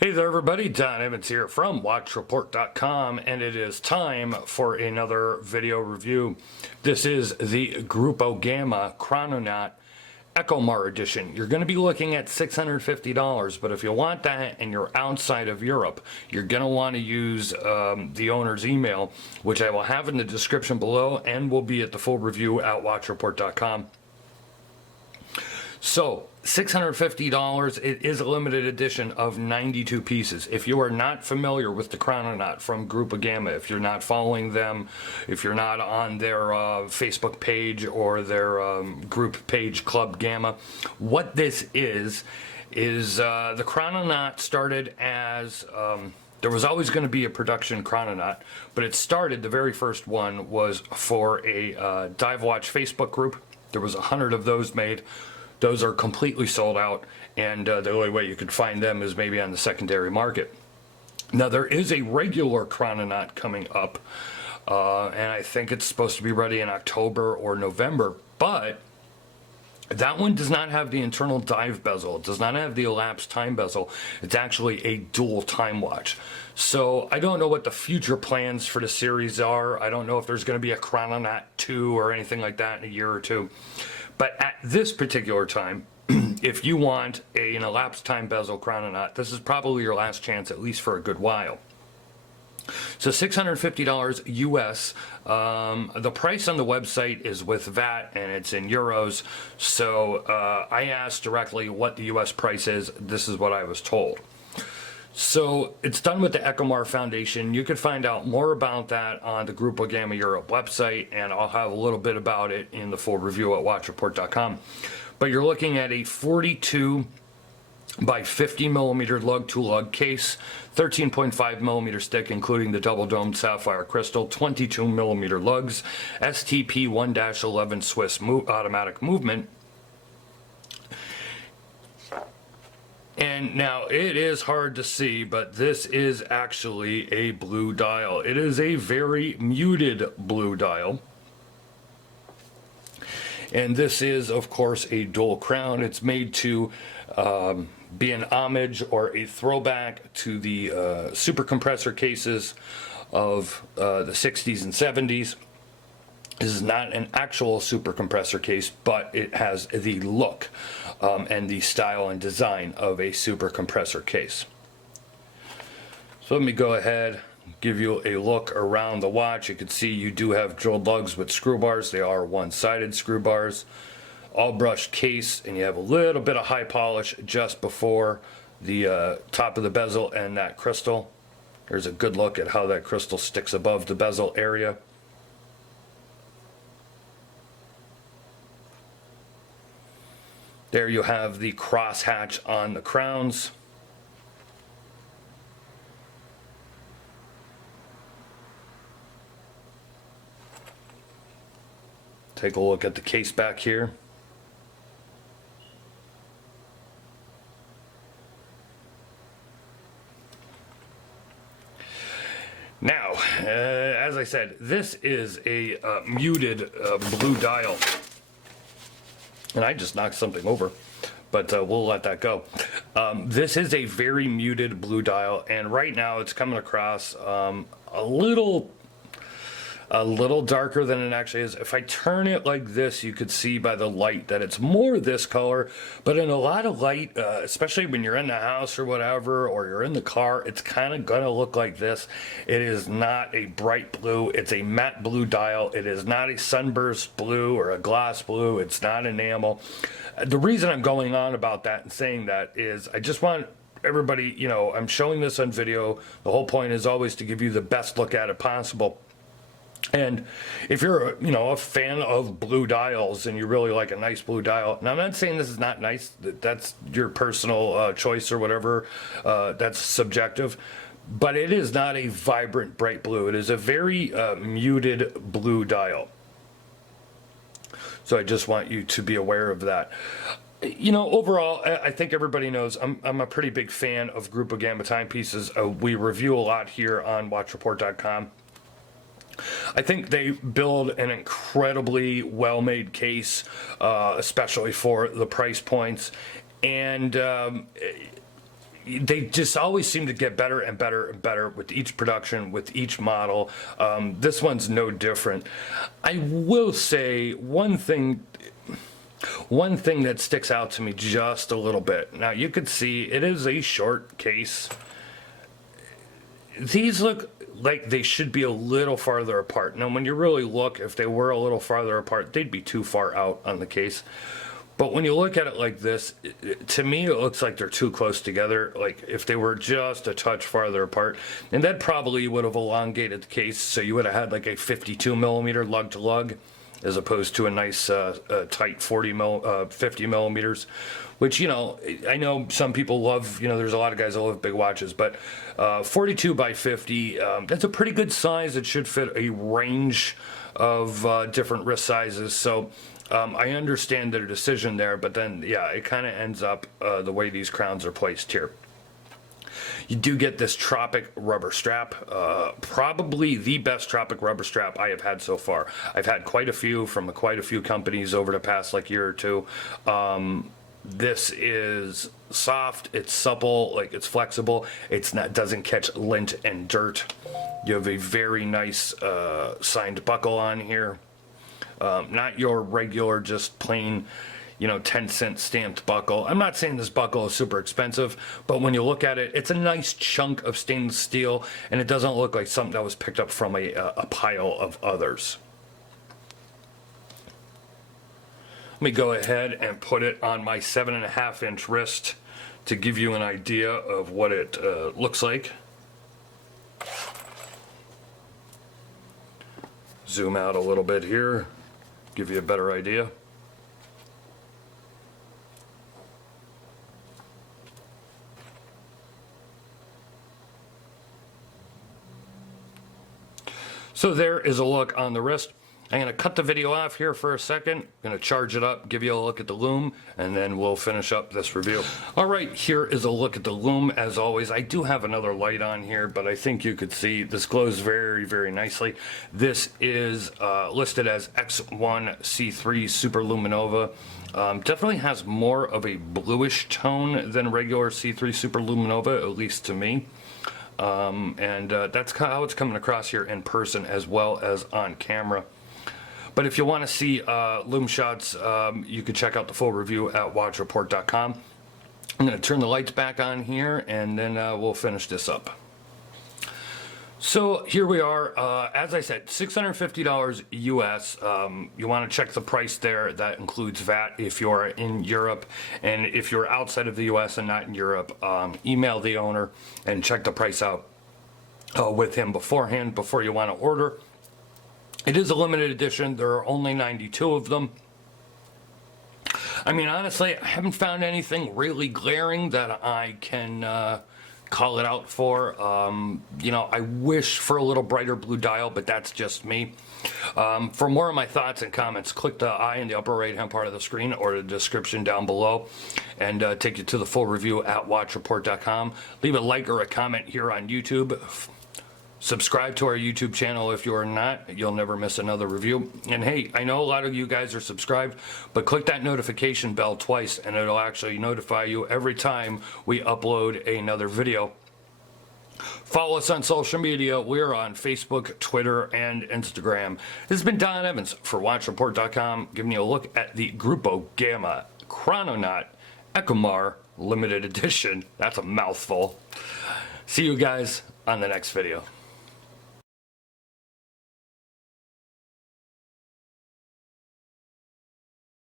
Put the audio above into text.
Hey there everybody, Don Evans here from WatchReport.com, and it is time for another video review. This is the Gruppo Gamma Chrononaut Ecomar Edition. You're going to be looking at $650, but if you want that and you're outside of Europe, you're going to want to use the owner's email, which I will have in the description below and will be at the full review at WatchReport.com. So, $650, it is a limited edition of 92 pieces. If you are not familiar with the Chrononaut from Gruppo Gamma, if you're not following them, if you're not on their Facebook page or their group page, Club Gamma, what this is the Chrononaut started as... there was always going to be a production Chrononaut, but it started, the very first one was for a dive watch Facebook group. There was 100 of those made. Those are completely sold out, and the only way you could find them is maybe on the secondary market. Now, there is a regular Chrononaut coming up, and I think it's supposed to be ready in October or November, but that one does not have the internal dive bezel. It does not have the elapsed time bezel. It's actually a dual time watch. So I don't know what the future plans for the series are. I don't know if there's going to be a Chrononaut 2 or anything like that in a year or two. But at this particular time, if you want an elapsed time bezel Chrononaut, this is probably your last chance, at least for a good while. So $650 US. The price on the website is with VAT and it's in euros. So I asked directly what the US price is. This is what I was told. So it's done with the Ecomar Foundation. You can find out more about that on the Gruppo Gamma Europe website, and I'll have a little bit about it in the full review at WatchReport.com. But you're looking at a 42 by 50 millimeter lug-to-lug case, 13.5 millimeter stick, including the double-domed sapphire crystal, 22 millimeter lugs, STP 1-11 Swiss automatic movement. And now it is hard to see, but this is actually a blue dial. It is a very muted blue dial. And this is, of course, a dual crown. It's made to be an homage or a throwback to the super compressor cases of the 60s and 70s. This is not an actual super compressor case, but it has the look and the style and design of a super compressor case. So let me go ahead and give you a look around the watch. You can see you do have drilled lugs with screw bars. They are one-sided screw bars. All brushed case, and you have a little bit of high polish just before the top of the bezel and that crystal. There's a good look at how that crystal sticks above the bezel area. There you have the crosshatch on the crowns. Take a look at the case back here. Now, as I said, this is a muted blue dial. And I just knocked something over, but we'll let that go. This is a very muted blue dial, and right now it's coming across a little darker than it actually is. If I turn it like this, you could see by the light that it's more this color, but in a lot of light, especially when you're in the house or whatever, or you're in the car, it's kind of gonna look like this. It is not a bright blue, it's a matte blue dial. It is not a sunburst blue or a gloss blue. It's not enamel. The reason I'm going on about that and saying that is I just want everybody, you know, I'm showing this on video. The whole point is always to give you the best look at it possible. And if you're, you know, a fan of blue dials and you really like a nice blue dial, and I'm not saying this is not nice, that's your personal choice or whatever, that's subjective, but it is not a vibrant bright blue. It is a very muted blue dial. So I just want you to be aware of that. You know, overall, I think everybody knows I'm a pretty big fan of Gruppo Gamma timepieces. We review a lot here on WatchReport.com. I think they build an incredibly well-made case, especially for the price points. And they just always seem to get better and better and better with each production, with each model. This one's no different. I will say one thing that sticks out to me just a little bit. Now you could see it is a short case. These look like they should be a little farther apart. Now when you really look, if they were a little farther apart, they'd be too far out on the case. But when you look at it like this, to me it looks like they're too close together. Like if they were just a touch farther apart, and that probably would have elongated the case, so you would have had like a 52 millimeter lug to lug, as opposed to a nice tight 50 millimeters, which, you know, I know some people love, you know, there's a lot of guys that love big watches, but 42 by 50, that's a pretty good size. It should fit a range of different wrist sizes. So I understand their decision there, but then, yeah, it kind of ends up the way these crowns are placed here. You do get this Tropic rubber strap, probably the best Tropic rubber strap I have had so far. I've had quite a few from quite a few companies over the past like year or two. This is soft, it's supple, like it's flexible. It's not, doesn't catch lint and dirt. You have a very nice signed buckle on here. Not your regular, just plain, you know, 10-cent stamped buckle. I'm not saying this buckle is super expensive, but when you look at it, it's a nice chunk of stainless steel, and it doesn't look like something that was picked up from a pile of others. Let me go ahead and put it on my 7.5-inch wrist to give you an idea of what it looks like. Zoom out a little bit here, give you a better idea. So there is a look on the wrist. I'm going to cut the video off here for a second. I'm going to charge it up, give you a look at the Lume, and then we'll finish up this review. All right, here is a look at the Lume. As always, I do have another light on here, but I think you could see this glows very, very nicely. This is listed as X1C3 Super Luminova. Definitely has more of a bluish tone than regular C3 Super Luminova, at least to me. That's how it's coming across here in person as well as on camera. But if you want to see Lume shots, you can check out the full review at watchreport.com. I'm going to turn the lights back on here, and then we'll finish this up. So here we are, as I said, $650 US. You want to check the price there. That includes VAT if you're in Europe. And if you're outside of the US and not in Europe, email the owner and check the price out with him beforehand before you want to order. It is a limited edition. There are only 92 of them. I mean, honestly, I haven't found anything really glaring that I can call it out for. You know, I wish for a little brighter blue dial, but that's just me. For more of my thoughts and comments, click the I in the upper right hand part of the screen or the description down below, and take you to the full review at watchreport.com. Leave a like or a comment here on YouTube. Subscribe to our YouTube channel if you are not. You'll never miss another review. And hey, I know a lot of you guys are subscribed, but click that notification bell twice and it'll actually notify you every time we upload another video. Follow us on social media. We're on Facebook, Twitter, and Instagram. This has been Don Evans for watchreport.com, giving you a look at the Gruppo Gamma Chrononaut Ecomar Limited Edition. That's a mouthful. See you guys on the next video.